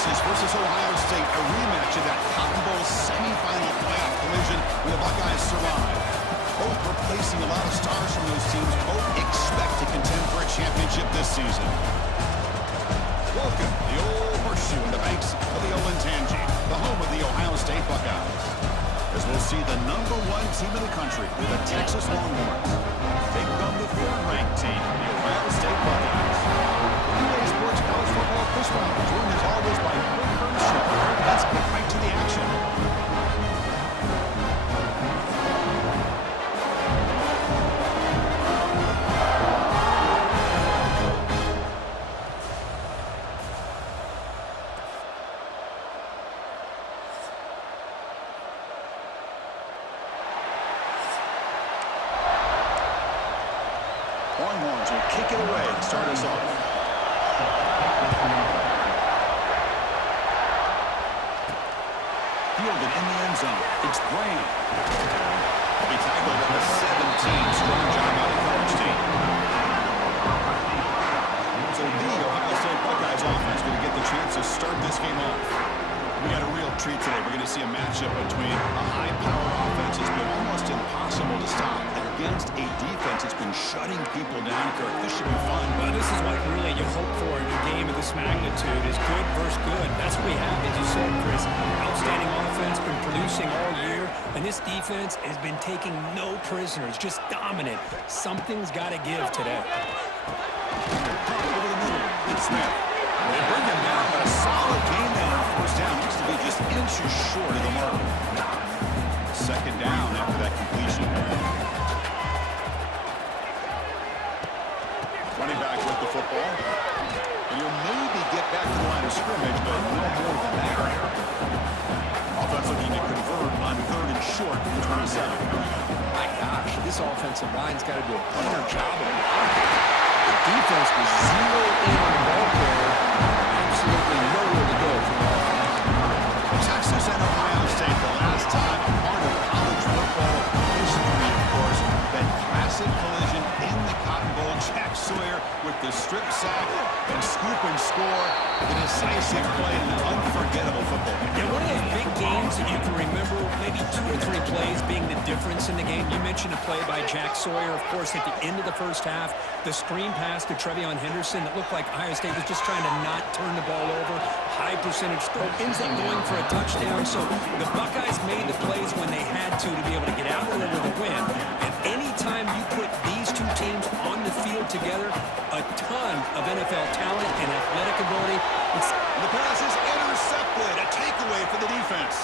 Texas versus Ohio State, a rematch of that Cotton Bowl semifinal playoff collision where the Buckeyes survive. Both replacing a lot of stars from those teams, both expect to contend for a championship this season. Welcome to the old horseshoe in the banks of the Olentangy, the home of the Ohio State Buckeyes. As we'll see the #1 team in the country, the Texas Longhorns, take on the 3rd-ranked team, the Ohio State Buckeyes. NBA Sports College Football Chris Roberts, joined as always by Kirk Herbstreit. Let's get right to the action. Longhorns will kick it away to start us off. Fielded in the end zone. It's Graham. He tackled at the 17. Strong job by the coverage team. So the Ohio State Buckeyes offense going to get the chance to start this game off. We got a real treat today. We're going to see a matchup between a high-powered offense that's been almost impossible to stop against a defense that's been shutting people down, Kirk. This should be fun. Well, this is what really you hope for in a game of this magnitude is good versus good. That's what we have, as you said, Chris. Outstanding offense, been producing all year, and this defense has been taking no prisoners, just dominant. Something's got to give today. Over the middle, it's Smith. They bring him down, but a solid game down on 1st down. Looks to be just inches short of the mark. 2nd down after that completion. Running back with the football. And he'll maybe get back to the line of scrimmage, but no more than that. Offense looking to convert on 3rd and short from the 27. My gosh, this offensive line's got to do a better job of blocking. The defense was zeroed in on the ball carrier. Absolutely nowhere to go from the offense. Texas and Ohio State, the last time a part of college football history, of course, that classic collision in the Cotton Bowl. Jack Sawyer with the strip sack and scoop and score, the decisive play, and an unforgettable football. Yeah, one of those big games that you can remember, maybe 2 or 3 plays being the difference in the game. You mentioned a play by Jack Sawyer, of course, at the end of the 1st half. The screen pass to TreVeyon Henderson that looked like Ohio State was just trying to not turn the ball over. High percentage throw, ends up going for a touchdown. So the Buckeyes made the plays when they had to be able to get out of there with a win. And anytime you put these 2 teams on the field together, a ton of NFL talent and athletic ability. The pass is intercepted. A takeaway for the defense.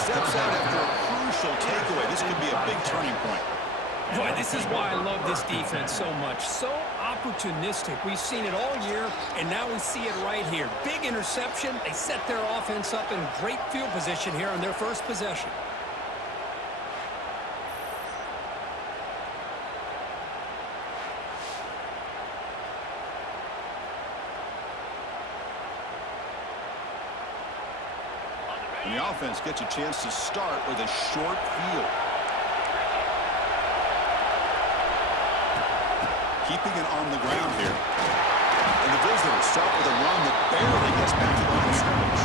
Steps out after a crucial takeaway. This could be a big turning point. Boy, this is why I love this defense so much. So opportunistic. We've seen it all year, and now we see it right here. Big interception. They set their offense up in great field position here on their 1st possession. And the offense gets a chance to start with a short field. Keeping it on the ground here. And the visitors start with a run that barely gets back to the line of scrimmage.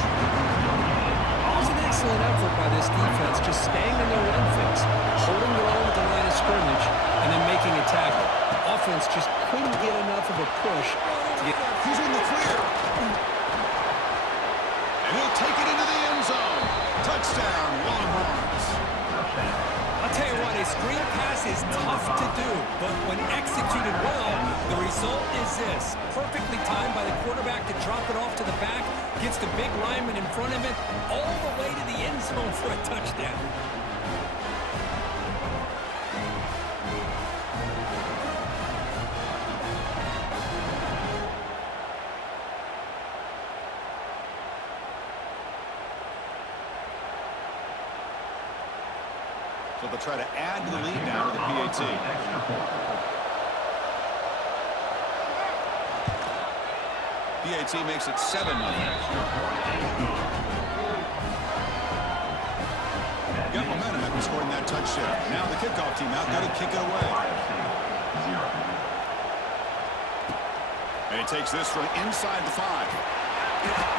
It was an excellent effort by this defense, just staying in their run fix, holding their own at the line of scrimmage, and then making a tackle. Offense just couldn't get enough of a push to get. He's in the clear. And he'll take it into the end zone. Touchdown, Longhorns. I'll tell you what, a screen pass is tough to do, but when executed well, the result is this. Perfectly timed by the quarterback to drop it off to the back, gets the big lineman in front of it, all the way to the end zone for a touchdown. So they'll try to add to the lead now to the PAT. PAT makes it 7-0. Got momentum after scoring that touchdown. Now the kickoff team out there to kick it away. And he takes this from inside the 5.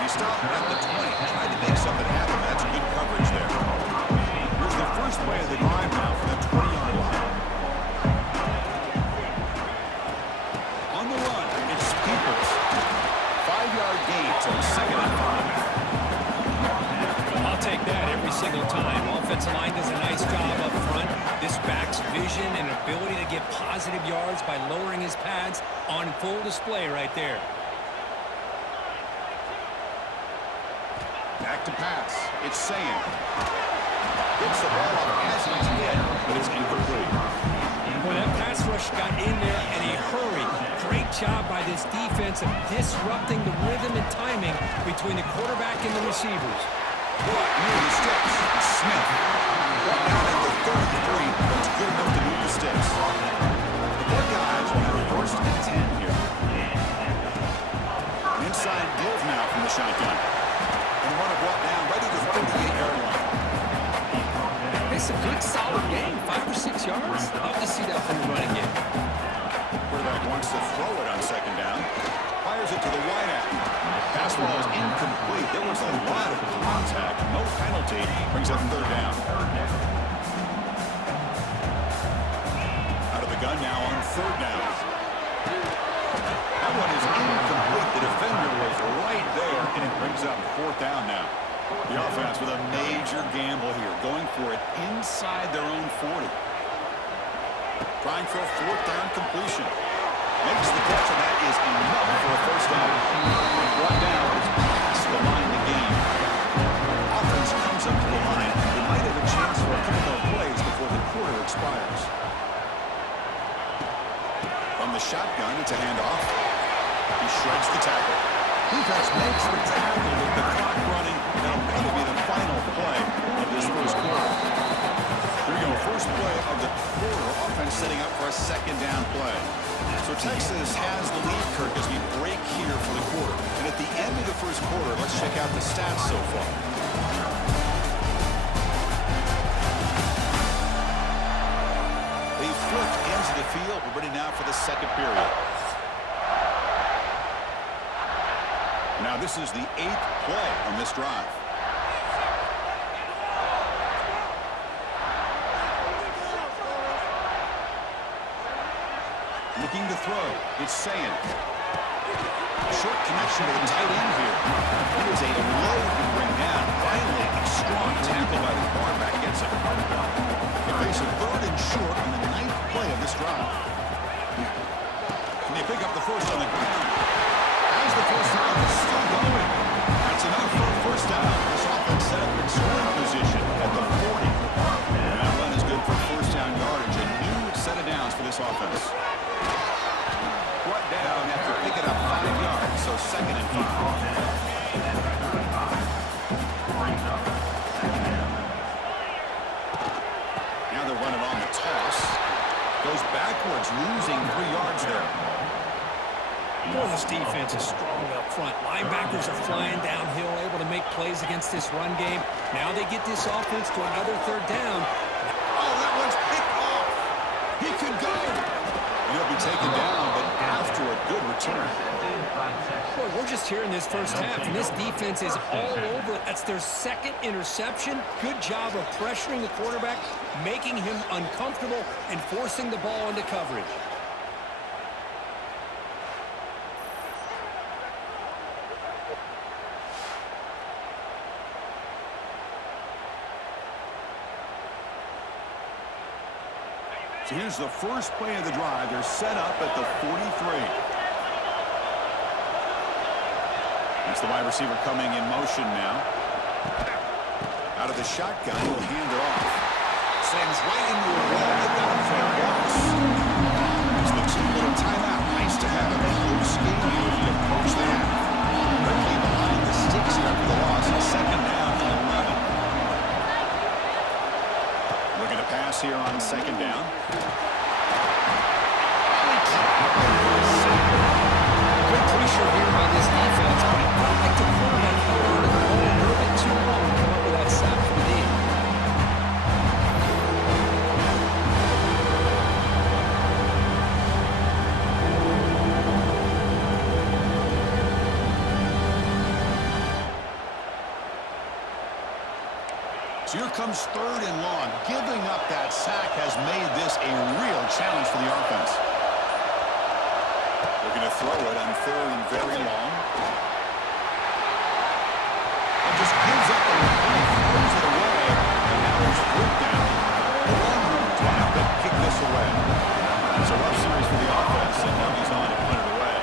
He stopped at the 20, trying to make something happen. That's good coverage there. Here's the first play of the drive now for the 20-yard line. On the run, it's Peoples. 5-yard gain to the 2nd and 5. I'll take that every single time. Offensive line does a nice job up front. This back's vision and ability to get positive yards by lowering his pads on full display right there. Back to pass. It's Sam. Gets the ball up as he's hit, but it's incomplete. Well, that pass rush got in there in a hurry. Great job by this defense of disrupting the rhythm and timing between the quarterback and the receivers. Brought near the sticks. Smith. Brought down at the 33. That's good enough to move the sticks. The Buckeyes will have first and 10 here. Inside give now from the shotgun. And the runner brought down right at the 38-yard line. It's a good, solid game. 5 or 6 yards. Love to see that from the running game. Quarterback wants to throw it on 2nd down. Fires it to the wide out. Pass ball is incomplete. There was a lot of contact. No penalty. Brings up 3rd down. Out of the gun now on 3rd down. That one is incomplete. The defender was right there, and it brings up 4th down now. The offense with a major gamble here, going for it inside their own 40. Trying for a 4th down completion. Makes the catch, and that is enough for a 1st down. Brought down is past the line of the game. Offense comes up to the line. They might have a chance for a couple more plays before the quarter expires. From the shotgun, it's a handoff. He shreds the tackle. Defense makes the tackle with the clock running. That'll probably be the final play of this first quarter. Here we go, first play of the quarter. Offense setting up for a 2nd down play. So Texas has the lead, Kirk, as we break here for the quarter. And at the end of the first quarter, let's check out the stats so far. They flipped into the field. We're ready now for the 2nd period. Now this is the 8th play on this drive. Looking to throw. It's Sayan. Short connection to the tight end here. It is a load to bring down. Finally, a strong tackle by the cornerback gets it. They face a 3rd and short on the 9th play of this drive. Can they pick up the first on the ground? As the first down is still going. That's enough for a 1st down. This offense set up in scoring position at the 40. And that run is good for 1st down yardage. A new set of downs for this offense. Brought down after picking up 5 yards, so 2nd and 5. Now they're running on the toss. Goes backwards, losing 3 yards there. Boy, this defense is strong up front. Linebackers are flying downhill, able to make plays against this run game. Now they get this offense to another 3rd down. Oh, that one's picked off. He could go. He'll be taken down, but after a good return. Boy, we're just here in this first half, and this defense is all over. That's their 2nd interception. Good job of pressuring the quarterback, making him uncomfortable, and forcing the ball into coverage. So here's the first play of the drive. They're set up at the 43. That's the wide receiver coming in motion now. Out of the shotgun, he'll hand it off. Sends right into a wall. They got him for a loss. It's the 2-minute timeout. Nice to have a close game here as we approach the half. Quickly behind the sticks here after the loss. 2nd down and 11. Looking to pass here on 2nd down. Good pressure here by this defense, but I felt like the quarterback held on to the ball a little bit too long to come up with that sack for the D. So here comes 3rd and long. Giving up that sack has made this a real challenge for the offense. They're going to throw it on 3rd and very long. And just gives up the run, throws it away, and now he's 4th down. The Longhorns will have to kick this away. It's a rough series for the offense, and now he's on to punt it away.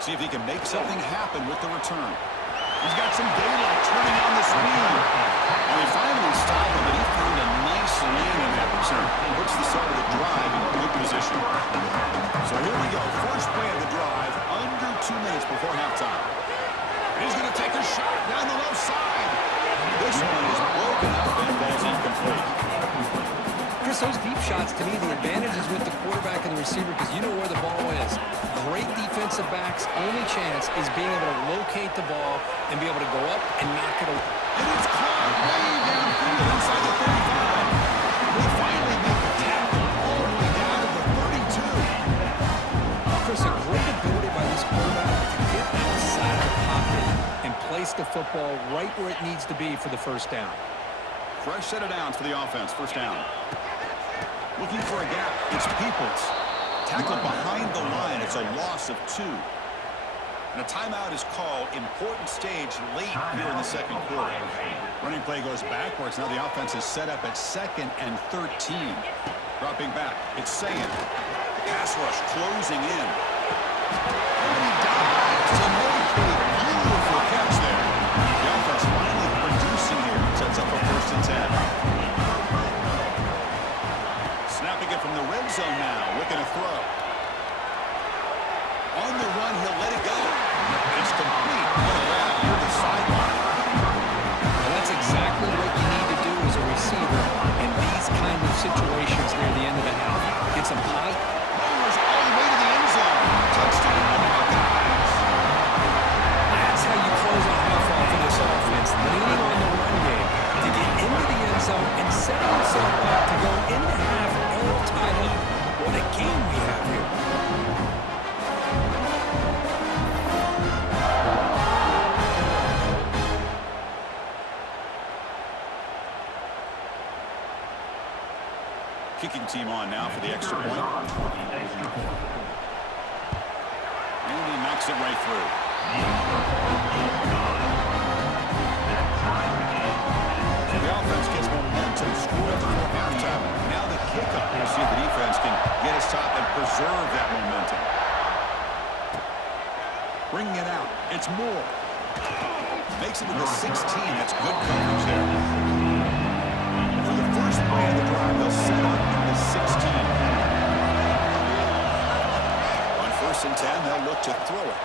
See if he can make something happen with the return. He's got some daylight turning on the speed. And he finally stopped him, but he found a nice lane in that return. Puts the start of the drive in good position. So here we go. First play of the drive, under 2 minutes before halftime. He's going to take a shot down the left side. This one is broken up and falls incomplete. Chris, those deep shots, to me, the advantage is with the quarterback and the receiver because you know where the ball is. Great defensive backs' only chance is being able to locate the ball and be able to go up and knock it away. And it's caught way downfield inside the 35. They finally make the tackle all the way down to the 32. Chris, a great ability by this quarterback to get outside the pocket and place the football right where it needs to be for the first down. Fresh set of downs for the offense. First down. Looking for a gap. It's Peoples. Tackled behind the line. It's a loss of 2. And a timeout is called. Important stage late here in the second quarter. Running play goes backwards. Now the offense is set up at 2nd and 13. Dropping back. It's Saying. Pass rush closing in. And he dives to locate. Beautiful catch there. The offense finally producing here. Sets up a 1st and 10. Snapping it from the red zone now. Looking to throw. On the run, he'll let it go. It's complete. What a grab near the sideline. And that's exactly what you need to do as a receiver in these kind of situations near the end of the half. Get some positive. Bowers all the way to the end zone. Touchdown, Buckeyes. That's how you close a half off of this offense, leaning on the run game to get into the end zone and set yourself up to go into half all tied up. What a game we have here. Kicking team on now for the extra point. And he knocks it right through. The offense gets momentum, scored before halftime. Now the kickoff. We'll see if the defense can get his top and preserve that momentum. Bringing it out. It's Moore. Makes it to the 16. That's good coverage there. For the first play of the drive, they'll set up in the 16. On 1st and 10, they'll look to throw it.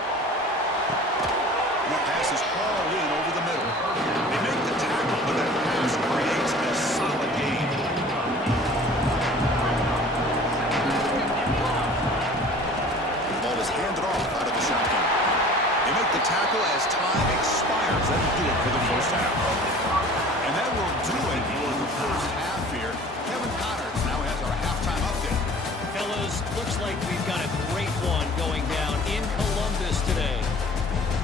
And the pass is hauled in over the middle. They make the tackle, but that pass creates a solid gain. The ball is handed off out of the shotgun. They make the tackle as time expires. That'll do it for the first half. And that will do it for the first half here. Kevin Connors now has our halftime update. Fellas, looks like we've got a great one going down in Columbus today.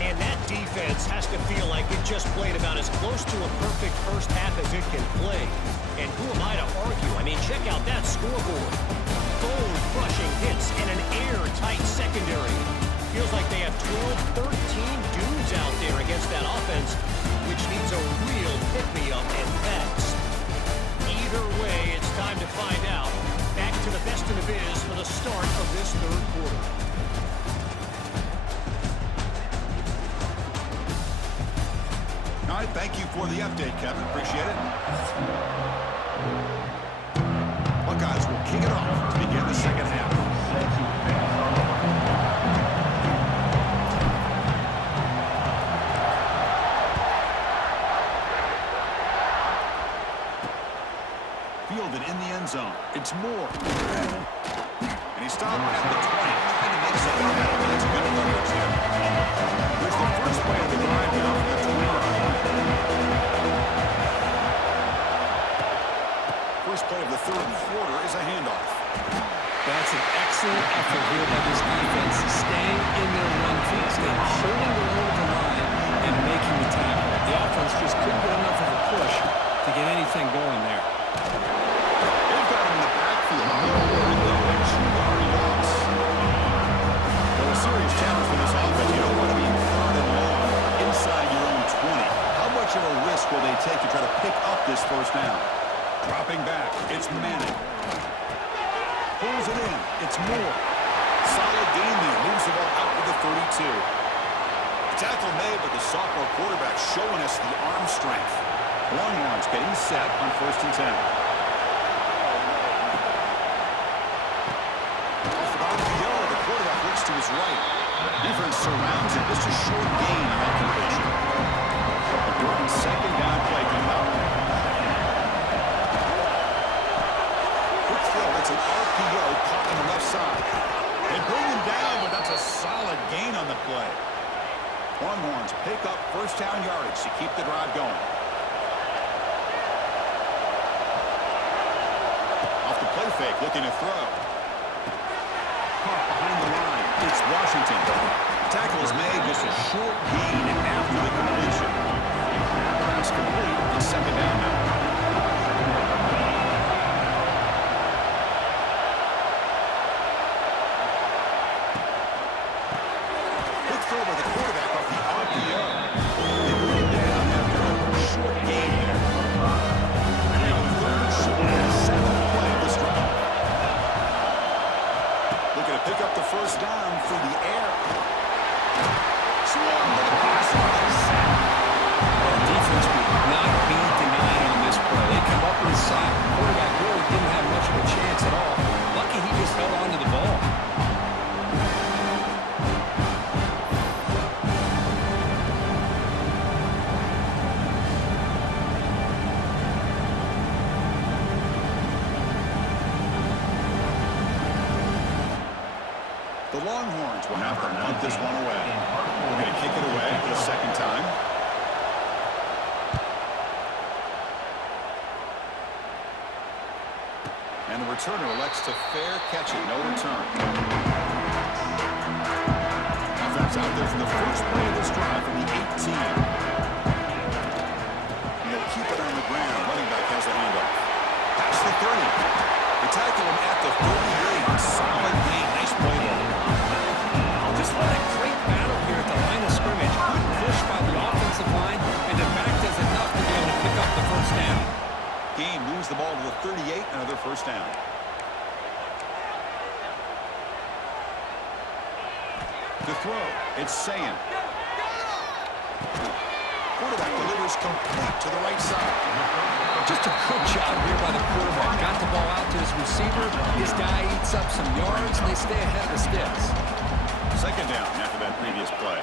And that defense has to feel like it just played about as close to a perfect first half as it can play. And who am I to argue? I mean, check out that scoreboard. Bone-crushing hits and an airtight secondary. Feels like they have 12, 13 dudes out there against that offense, which needs a real pick-me-up and fast. Either way, it's time to find out. Back to the best in the biz for the start of this third quarter. All right, thank you for the update, Kevin. Appreciate it. Buckeyes will kick it off to begin the second half. Fielded in the end zone. It's Moore. And he stopped at the 20. Trying to make something happen. It's good coverage here. Here's the first play of the drive now from the 20. First play of the third quarter is a handoff. That's an excellent effort here by this defense, staying in their run field, staying holding their own at the line and making tackle. The offense just couldn't get enough of a push to get anything going there. They've got him in the backfield. Nowhere to go. A 2-yard loss. Well, a serious challenge for this offense. You don't want to be third and long inside your own 20. How much of a risk will they take to try to pick up this first down? Dropping back. It's Manning. Pulls it in. It's Moore. Solid gain there. Moves the ball out to the 32. Tackle made, but the sophomore quarterback showing us the arm strength. Longhorns getting set on 1st and 10. Off the RPO, the quarterback looks to his right. Defense surrounds him. Just a short gain on that completion. A third and second down play coming up. Quick throw. It's an RPO caught on the left side. They bring him down, but that's a solid gain on the play. Longhorns pick up first down yardage to keep the drive going. Off the play fake, looking to throw. Caught behind the line. It's Washington. Tackle is made, just a short gain after the completion. Pass complete on second down now. Throw by the quarterback off the RPO. They bring it down after a short gain here. And now third and short and 7th play of this drive. Looking to pick up the first down through the air. Swung by the pass rush. The defense would not be denied on this play. They come up with a sack. The quarterback really didn't have much of a chance at all. Lucky he just held on to the ball. The Longhorns will have to punt this one away. We're going to kick it away for the second time. And the returner elects to fair catch it. No return. Offense out there for the first play of this drive from the 18. And they'll keep it on the ground. Running back has the handoff. Past the 30. They tackle him at the 38. Solid gain. Nice play there. Just what a great battle here at the line of scrimmage. Good push by the offensive line, and the back does enough to be able to pick up the first down. Game moves the ball to the 38, another first down. The throw, it's Sayan. Quarterback delivers complete to the right side. Just a good job here by the quarterback. Got the ball out to his receiver. His guy eats up some yards, and they stay ahead of the sticks. Second down after that previous play.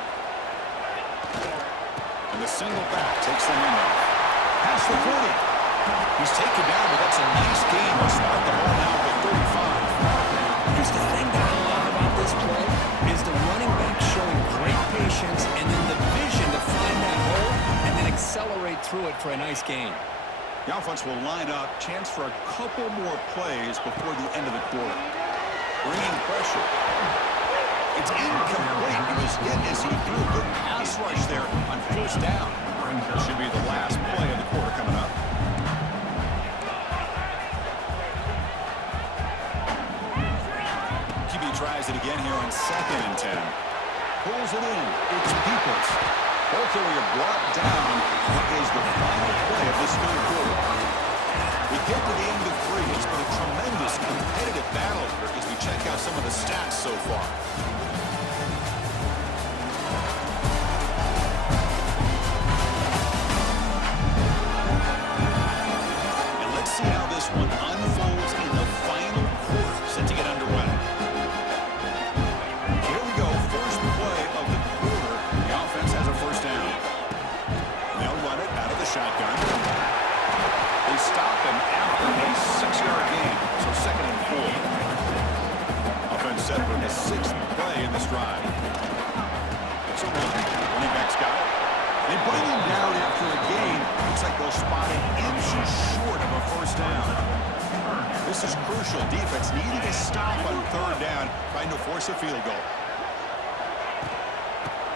And the single back takes the handoff. Past the 40. He's taken down, but that's a nice gain. We'll spot the ball now at the 35. Here's the thing that I love about this play is the running back showing great patience and then the vision to find that hole and then accelerate through it for a nice gain. The offense will line up. Chance for a couple more plays before the end of the quarter. Bringing pressure. It's incomplete. He was hit as he threw a good pass rush there on first down. This should be the last play of the quarter coming up. QB tries it again here on 2nd and 10. Pulls it in. It's Peoples. Ball carrier brought down. What is the final play of this third quarter? We get to the end of 3. It's been a tremendous competitive battle here as we check out some of the stats so far. And let's see how this one unfolds in the final quarter. Set to get underway. Here we go. First play of the quarter. The offense has a first down. They'll run it out of the shotgun. They stop him after a 6-yard gain, so 2nd and 4. Offense set for the 6th play in this drive. It's a run. Running back's got it. They bring him down after a gain. Looks like they'll spot him inches short of a first down. This is crucial. Defense needing a stop on 3rd down, trying to force a field goal.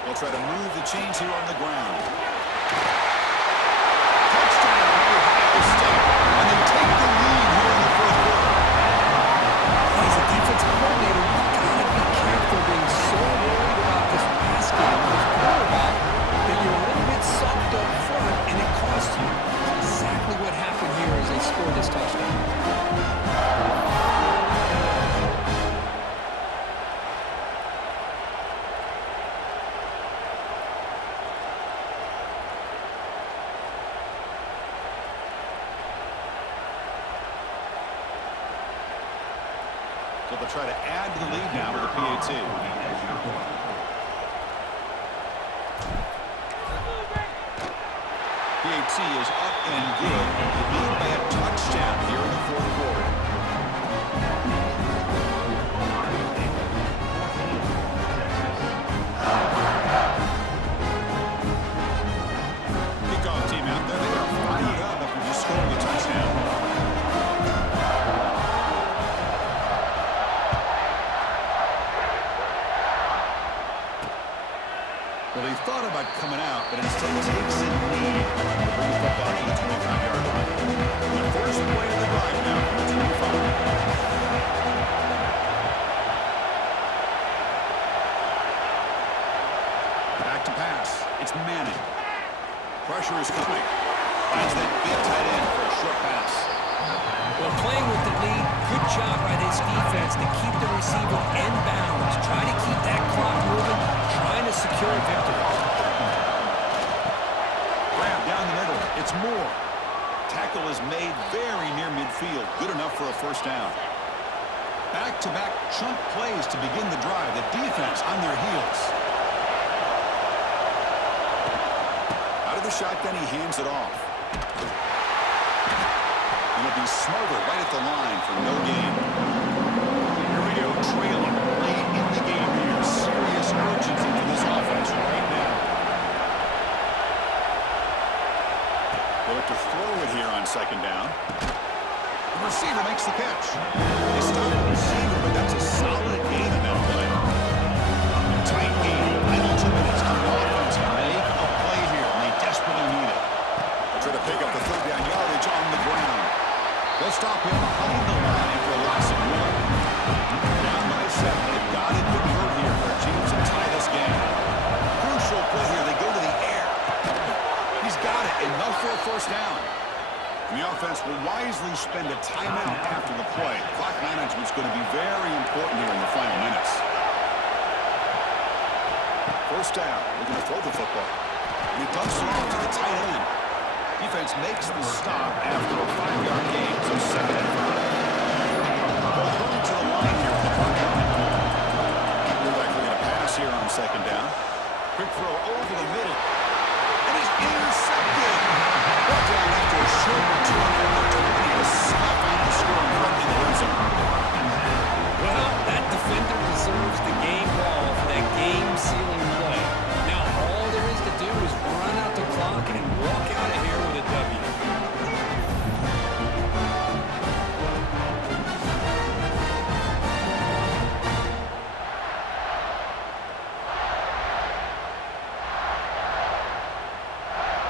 They'll try to move the chains here on the ground. Touchdown, Ohio State. And they take the lead here in the fourth quarter. As a defensive coordinator, you've got to be careful being so worried about this pass game with quarterback that you're a little bit soft up front and it costs you. That's exactly what happened here as they scored this touchdown. So they'll try to add to the lead now with a PAT. PAT is up and good. They lead by a touchdown here in the fourth quarter. Kickoff team out there. They are fired up after just scoring a touchdown. Well, he thought about coming out, but instead takes a knee to bring the football to the 25-yard line. The first play of the drive now from the 25. Back to pass. It's Manning. Pressure is coming. Finds that big tight end for a short pass. Well, playing with the lead, good job by this defense to keep the receiver in bounds. Try to keep that clock moving, trying to secure a victory. Grab down the middle. It's Moore. Tackle is made very near midfield. Good enough for a first down. Back-to-back chunk plays to begin the drive. The defense on their heels. Out of the shotgun, he hands it off. And it'll be Smothered right at the line for no gain. Here we go, trailing late in the game here. Serious urgency for this offense right now. They look to throw it here on second down. The receiver makes the catch. They stop the receiver, but that's a solid gain in that play. Tight game. Final 2 minutes. Can the offense make a play here? And they desperately need it. They try to pick up the third down yardage on the ground. They'll stop him behind the line for a loss of 1. Down by 7. They've got to convert here for a chance to tie this game. Crucial play here. They go to the air. He's got it. Enough for a first down. And the offense will wisely spend a timeout after the play. Clock management's going to be very important here in the final minutes. First down. They're going to throw the football. And he dumps it off to the tight end. Defense makes the stop after a 5-yard gain, so 7 and 5. They'll throw it to the line here for the third down. They're likely going to pass here on second down. Quick throw over the middle. And he's intercepted. Brought down after a short return at the 20 to snuff out the score in front in the red zone. Well, that defender deserves the game ball for that game-sealing play. Now, all there is to do is run out the clock and walk out of here with a W.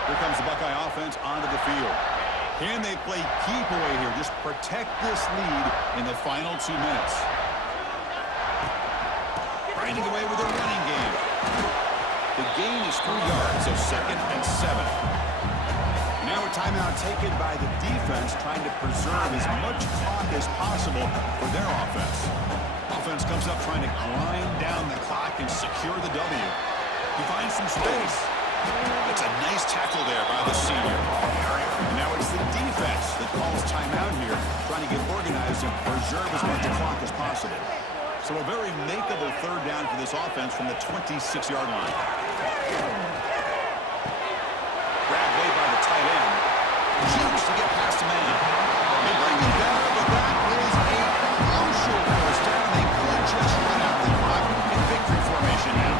Here comes the Buckeye offense onto the field. Can they play keep away here? Just protect this lead in the final 2 minutes. Grinding away with a running game. The gain is 3 yards, so 2nd and 7. Now a timeout taken by the defense, trying to preserve as much clock as possible for their offense. Offense comes up trying to grind down the clock and secure the W. He finds some space. That's a nice tackle there by the senior. And now it's the defense that calls timeout here, trying to get organized and preserve as much clock as possible. So a very makeable third down for this offense from the 26-yard line. Grabbed way by the tight end. Shoots to get past a man. They bring him down, but that is a crucial first down. They could just run out the clock in victory formation now.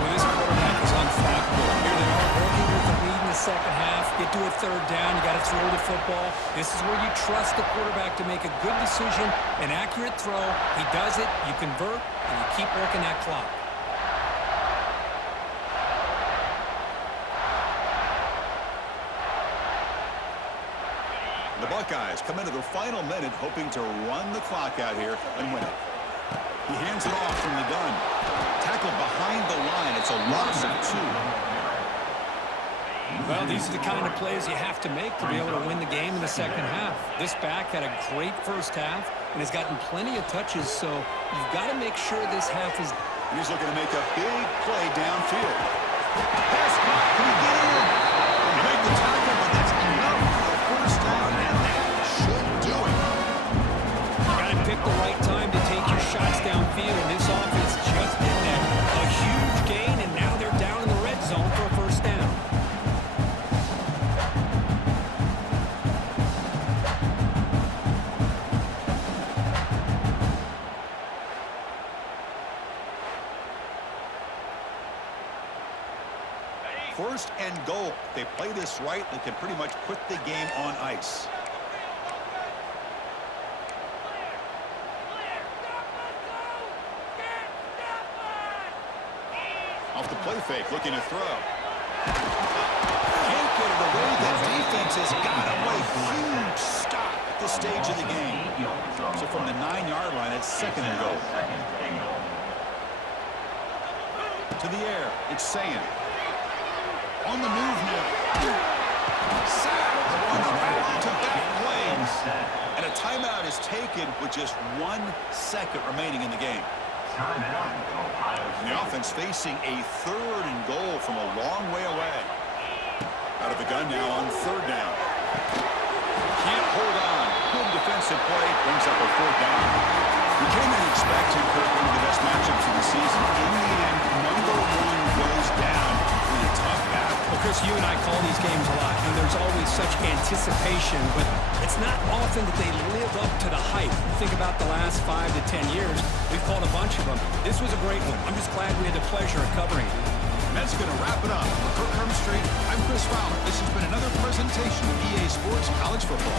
Well, this quarterback is unflappable. Here they are working with the lead in the second half. Get to a third down. You got to throw the football. This is where you trust the quarterback to make a good decision, an accurate throw. He does it, you convert, and you keep working that clock. Buckeyes come into the final minute hoping to run the clock out here and win it. He hands it off from the gun. Tackled behind the line. It's a loss of 2. Well, these are the kind of plays you have to make to be able to win the game in the second half. This back had a great first half and has gotten plenty of touches, so you've got to make sure this half is... He's looking to make a big play downfield. Pass caught. Can he get in? You make the tackle, but that's enough for a first down, and that should do it. You got to pick the right time to take your shots downfield, and this offense just did that. A huge gain, and now they're down in the red zone for a first down. First and goal. If they play this right, they can pretty much put the game on ice. Off the play fake, looking to throw. Can't get it away. The defense has got away. Huge stop at this stage of the game. So from the 9-yard line, it's second and goal. To the air, it's Sayan. On the move now. Sack on back-to-back plays. And a timeout is taken with just 1 second remaining in the game. The offense facing a third and goal from a long way away. Out of the gun now on third down. Can't hold on. Good defensive play. Brings up a fourth down. We came in expecting Kirk one of the best matchups of the season. In the end, number 1 goes down in a tough battle. Well, Chris, you and I call these games a lot, and there's always such anticipation, but it's not often that they live up to the hype. Think about the last 5 to 10 years. We've called a bunch of them. This was a great one. I'm just glad we had the pleasure of covering it. And that's going to wrap it up. For Kirk Herbstreit, I'm Chris Fowler. This has been another presentation of EA Sports College Football.